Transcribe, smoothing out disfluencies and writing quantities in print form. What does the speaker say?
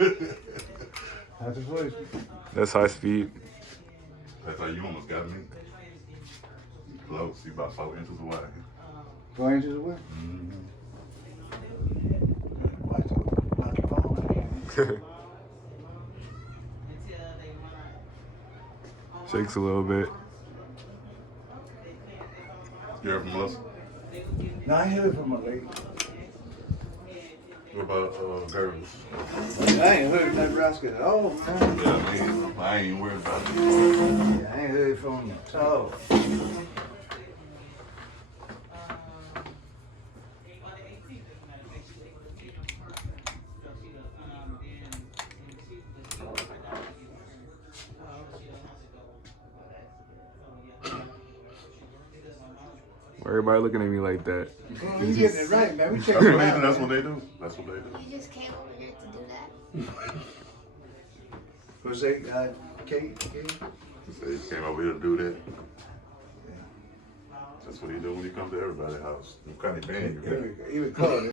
That's the voice. That's high speed. That's how you almost got me. Close. You about 4 inches away. 4 inches away? Watch the phone. Shakes a little bit. You heard from Melissa? No, I heard from a lady. What about girls? I ain't heard Nebraska at all, man. Yeah, I ain't worried about it. Yeah, I ain't heard from them at all. Everybody looking at me like that. You getting it right, man. We That's checking what it they do. out. That's what they do. That's what they do. You just came over here to do that? Was they, Kate? So he came over here to do that. That's what he do when he comes to everybody's house. What kind of band you got? He would call it.